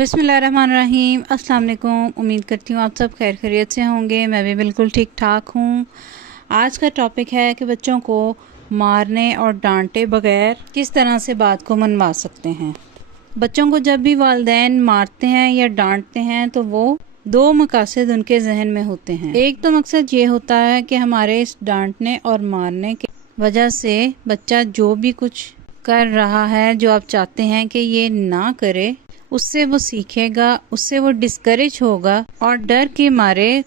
बिस्मिल्लाहिर्रहमानिर्रहीम। अस्सलाम वालेकुम। उम्मीद करती हूँ आप सब खैर खैरियत से होंगे। मैं भी बिल्कुल ठीक ठाक हूँ। आज का टॉपिक है कि बच्चों को मारने और डांटे बगैर किस तरह से बात को मनवा सकते हैं। बच्चों को जब भी वालिदैन मारते हैं या डांटते हैं तो वो दो मकसद उनके जहन में होते हैं। एक तो मकसद ये होता है कि हमारे इस डांटने और मारने की वजह से बच्चा जो भी कुछ कर रहा है, जो आप चाहते हैं कि ये ना करे, उससे वो सीखेगा, उससे वो डिस्करेज होगा और डर के मारे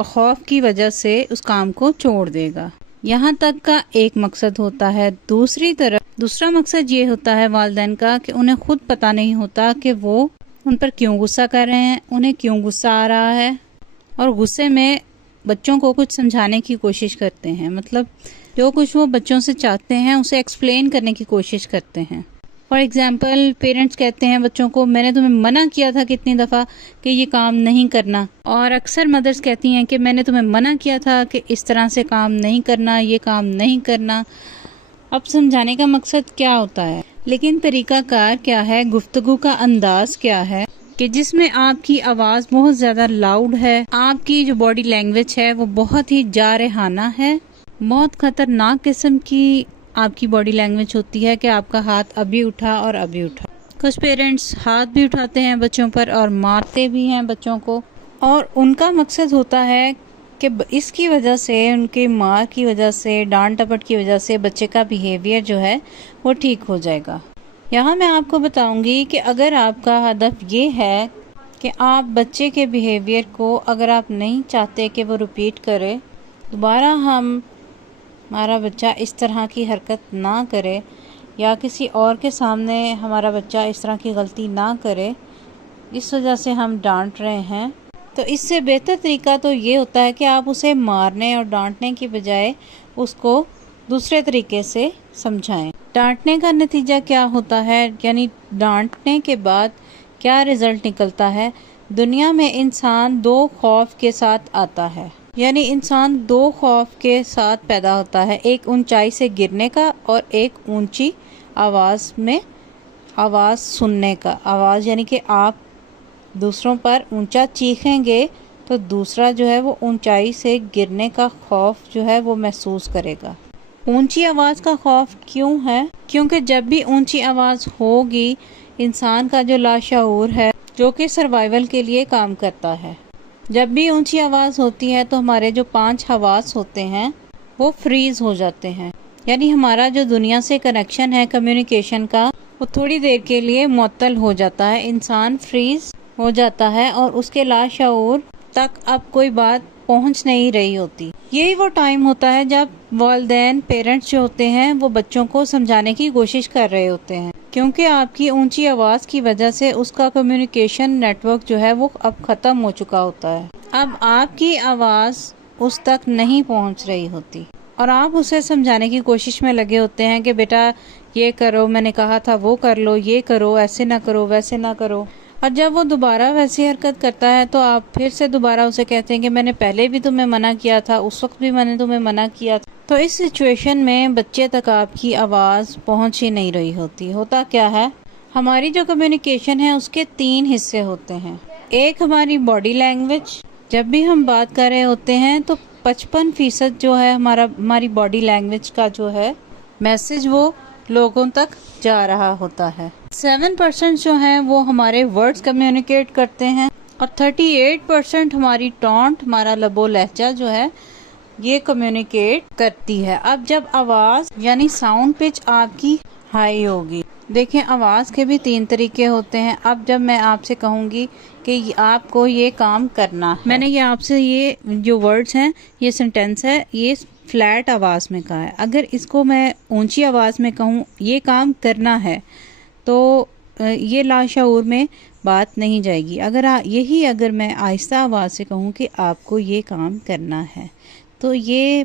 खौफ की वजह से उस काम को छोड़ देगा। यहाँ तक का एक मकसद होता है। दूसरी तरफ दूसरा मकसद ये होता है वालिदैन का कि उन्हें खुद पता नहीं होता कि वो उन पर क्यों गुस्सा कर रहे हैं, उन्हें क्यों गुस्सा आ रहा है, और गुस्से में बच्चों को कुछ समझाने की कोशिश करते हैं। मतलब जो कुछ वो बच्चों से चाहते हैं उसे एक्सप्लेन करने की कोशिश करते हैं। फॉर एग्जाम्पल, पेरेंट्स कहते हैं बच्चों को, मैंने तुम्हें मना किया था कितनी दफ़ा कि ये काम नहीं करना। और अक्सर मदर्स कहती हैं कि मैंने तुम्हें मना किया था कि इस तरह से काम नहीं करना, ये काम नहीं करना। अब समझाने का मकसद क्या होता है, लेकिन तरीकाकार क्या है, गुफ्तगू का अंदाज क्या है कि जिसमें आपकी आवाज़ बहुत ज़्यादा लाउड है, आपकी जो बॉडी लैंग्वेज है वो बहुत ही जारहाना है, बहुत ख़तरनाक किस्म की आपकी बॉडी लैंग्वेज होती है कि आपका हाथ अभी उठा और अभी उठा। कुछ पेरेंट्स हाथ भी उठाते हैं बच्चों पर और मारते भी हैं बच्चों को, और उनका मकसद होता है कि इसकी वजह से, उनके मार की वजह से, डांट टपट की वजह से बच्चे का बिहेवियर जो है वो ठीक हो जाएगा। यहाँ मैं आपको बताऊंगी कि अगर आपका हदफ ये है कि आप बच्चे के बिहेवियर को, अगर आप नहीं चाहते कि वो रिपीट करे, दोबारा हमारा बच्चा इस तरह की हरकत ना करे या किसी और के सामने हमारा बच्चा इस तरह की गलती ना करे, इस वजह से हम डांट रहे हैं, तो इससे बेहतर तरीका तो ये होता है कि आप उसे मारने और डांटने की बजाय उसको दूसरे तरीके से समझाएं। डांटने का नतीजा क्या होता है, यानी डांटने के बाद क्या रिजल्ट निकलता है। दुनिया में इंसान दो खौफ के साथ आता है, यानी इंसान दो खौफ के साथ पैदा होता है, एक ऊंचाई से गिरने का और एक ऊंची आवाज़ में आवाज़ सुनने का। आवाज़ यानी कि आप दूसरों पर ऊंचा चीखेंगे तो दूसरा जो है वो ऊंचाई से गिरने का खौफ जो है वो महसूस करेगा। ऊंची आवाज़ का खौफ क्यों है? क्योंकि जब भी ऊंची आवाज़ होगी, इंसान का जो लाशऊर है, जो कि सर्वाइवल के लिए काम करता है, जब भी ऊंची आवाज़ होती है तो हमारे जो 5 हवास होते हैं वो फ्रीज हो जाते हैं, यानी हमारा जो दुनिया से कनेक्शन है कम्युनिकेशन का, वो थोड़ी देर के लिए मुअत्तल हो जाता है। इंसान फ्रीज हो जाता है और उसके लाशऊर तक अब कोई बात पहुंच नहीं रही होती। यही वो टाइम होता है जब वालिदैन, पेरेंट्स जो होते हैं, वो बच्चों को समझाने की कोशिश कर रहे होते हैं, क्योंकि आपकी ऊंची आवाज़ की वजह से उसका कम्युनिकेशन नेटवर्क जो है वो अब ख़त्म हो चुका होता है। अब आपकी आवाज़ उस तक नहीं पहुंच रही होती और आप उसे समझाने की कोशिश में लगे होते हैं कि बेटा ये करो, मैंने कहा था वो कर लो, ये करो, ऐसे ना करो, वैसे ना करो। और जब वो दोबारा वैसी हरकत करता है तो आप फिर से दोबारा उसे कहते हैं कि मैंने पहले भी तुम्हें मना किया था, उस वक्त भी मैंने तुम्हें मना किया था। तो इस सिचुएशन में बच्चे तक आपकी आवाज़ पहुंच ही नहीं रही होती। होता क्या है, हमारी जो कम्युनिकेशन है उसके 3 हिस्से होते हैं। एक हमारी बॉडी लैंग्वेज, जब भी हम बात कर रहे होते हैं तो 55% जो है हमारी बॉडी लैंग्वेज का जो है मैसेज वो लोगों तक जा रहा होता है। 7% जो है वो हमारे वर्ड्स कम्युनिकेट करते हैं और 38% हमारी टॉन्ट, हमारा लबो लहजा जो है ये कम्युनिकेट करती है। अब जब आवाज़ यानी साउंड पिच आपकी हाई होगी, देखें आवाज़ के भी 3 तरीके होते हैं। अब जब मैं आपसे कहूँगी कि आपको ये काम करना है, मैंने ये आपसे ये जो वर्ड्स हैं, ये सेंटेंस है, ये फ्लैट आवाज़ में कहा है। अगर इसको मैं ऊंची आवाज़ में कहूँ ये काम करना है, तो ये लाशऊर में बात नहीं जाएगी। अगर मैं आहिस्ता आवाज़ से कहूँ कि आपको ये काम करना है, तो ये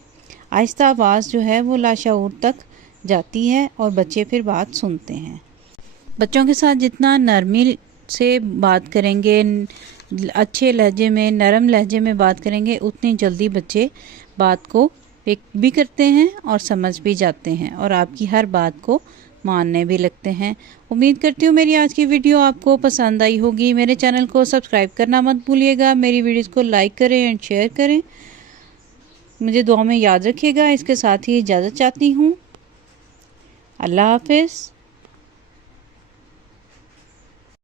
आहिस्ता आवाज़ जो है वो लाशऊर तक जाती है और बच्चे फिर बात सुनते हैं। बच्चों के साथ जितना नरमी से बात करेंगे, अच्छे लहजे में, नरम लहजे में बात करेंगे, उतनी जल्दी बच्चे बात को पिक भी करते हैं और समझ भी जाते हैं और आपकी हर बात को मानने भी लगते हैं। उम्मीद करती हूँ मेरी आज की वीडियो आपको पसंद आई होगी। मेरे चैनल को सब्सक्राइब करना मत भूलिएगा। मेरी वीडियोज़ को लाइक करें एंड शेयर करें। मुझे दुआ में याद रखिएगा। इसके साथ ही इजाज़त चाहती हूँ। अल्लाह हाफ़िज़।